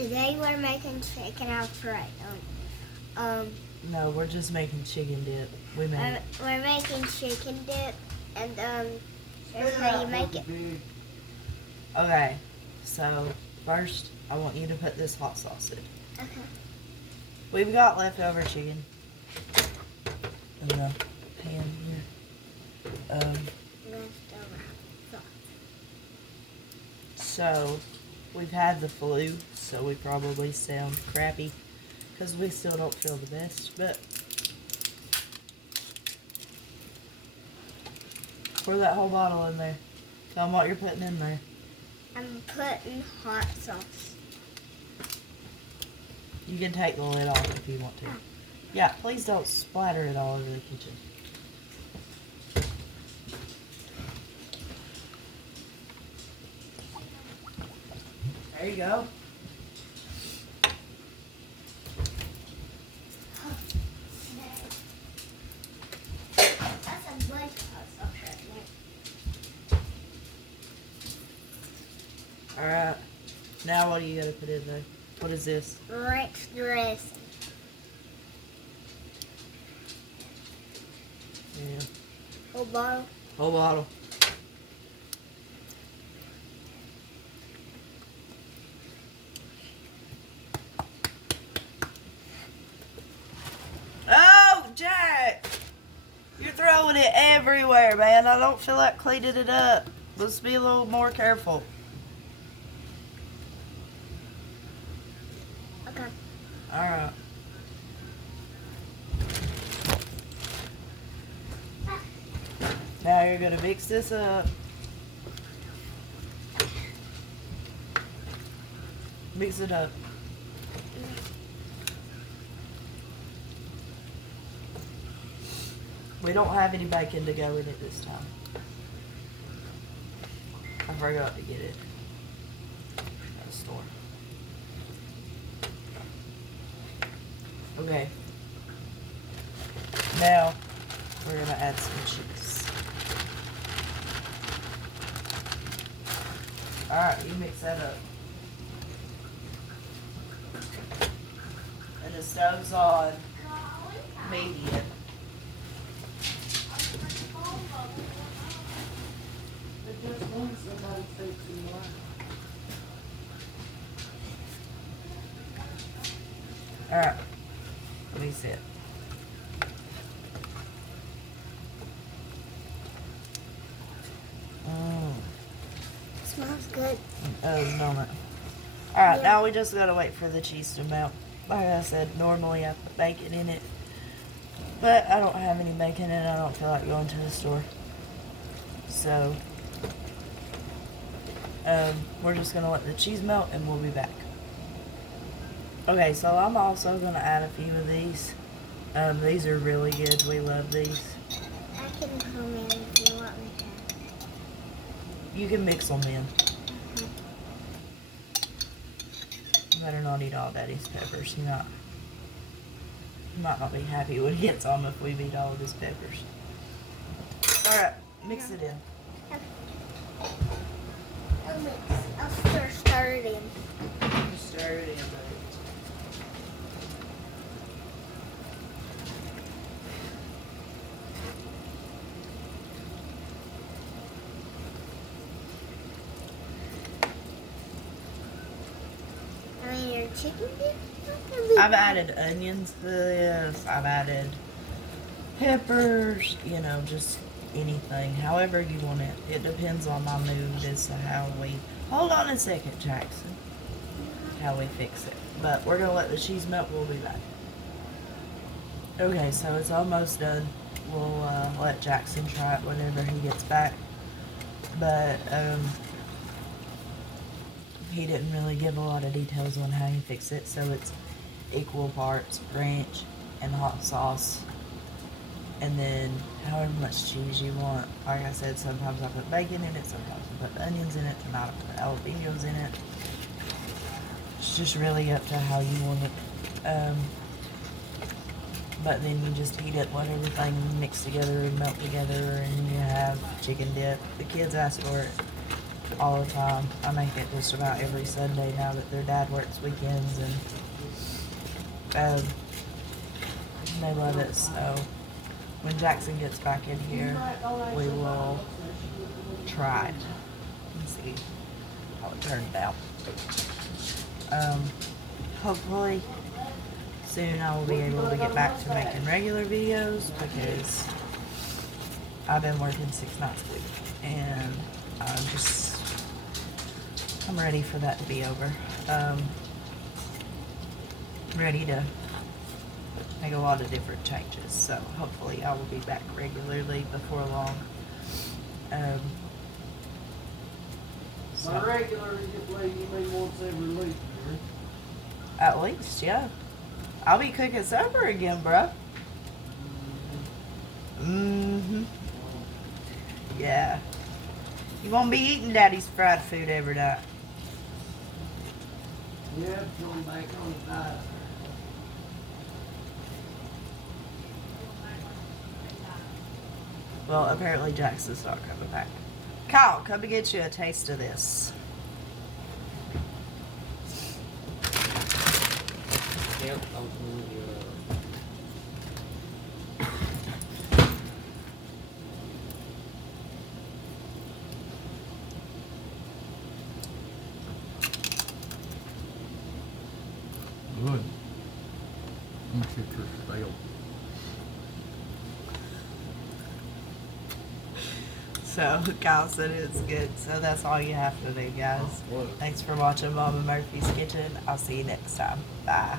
Today we're making chicken Alfredo. No, we're just making chicken dip. We made it. We're making chicken dip, and here's how you make it. Okay, so first I want you to put this hot sauce in. Okay. We've got leftover chicken in the pan here. Leftover sauce. So we've had the flu, so we probably sound crappy because we still don't feel the best, but pour that whole bottle in there. Tell them what you're putting in there. I'm putting hot sauce. You can take the lid off if you want to. Yeah, please don't splatter it all over the kitchen. There you go. That's a bunch of hot sauce right there. Alright. Now what do you gotta put in there? What is this? Ranch dressing. Yeah. Whole bottle. Whole bottle. Oh, Jack! You're throwing it everywhere, man. I don't feel like cleaning it up. Let's be a little more careful. Okay. Alright. Now you're gonna mix this up. Mix it up. We don't have any bacon to go in it this time. I forgot to get it at the store. Okay. Now we're gonna add some cheese. Alright, you mix that up. And the stove's on medium. Alright, let me see it. Smells good. Oh, moment. Alright, Yeah. now we just gotta wait for the cheese to melt. Like I said, normally I put bacon in it, but I don't have any bacon and I don't feel like going to the store. So, we're just gonna let the cheese melt and we'll be back. Okay, so I'm also gonna add a few of these. These are really good. We love these. I can come in if you want me to. You can mix them in. You better not eat all Daddy's peppers. He might not be happy when he gets on if we eat all of his peppers. Alright, mix it in. I'll stir it in. Stir it in, buddy. I mean, your chicken dip? I've added onions to this. I've added peppers, you know, just anything. However you want it. It depends on my mood as to how we... Hold on a second, Jackson. How we fix it. But we're going to let the cheese melt. We'll be back. Okay, so it's almost done. We'll let Jackson try it whenever he gets back. But, he didn't really give a lot of details on how he fixed it, so it's equal parts ranch and hot sauce, and then however much cheese you want. Like I said, sometimes I put bacon in it, sometimes I put onions in it, tonight I put jalapenos in it. It's just really up to how you want it. But then you just heat it, let everything mix together and melt together, and you have chicken dip. The kids ask for it. all the time. I make it just about every Sunday now that their dad works weekends, and they love it. So when Jackson gets back in here, we will try it and see how it turns out. Hopefully soon I will be able to get back to making regular videos because I've been working 6 nights a week and I'm ready for that to be over. Ready to make a lot of different changes, so hopefully I will be back regularly before long. By regular, you mean once every week, right? At least, yeah. I'll be cooking supper again, bruh. Mm-hmm. Yeah. You won't be eating Daddy's fried food every night. Yeah, going back on the diet. Well, apparently Jackson's not coming back. Kyle, come and get you a taste of this. Yep, open you Good. I'm citrus stale. So, Kyle said it's good. So that's all you have to do, guys. Thanks for watching Mama Murphy's Kitchen. I'll see you next time. Bye.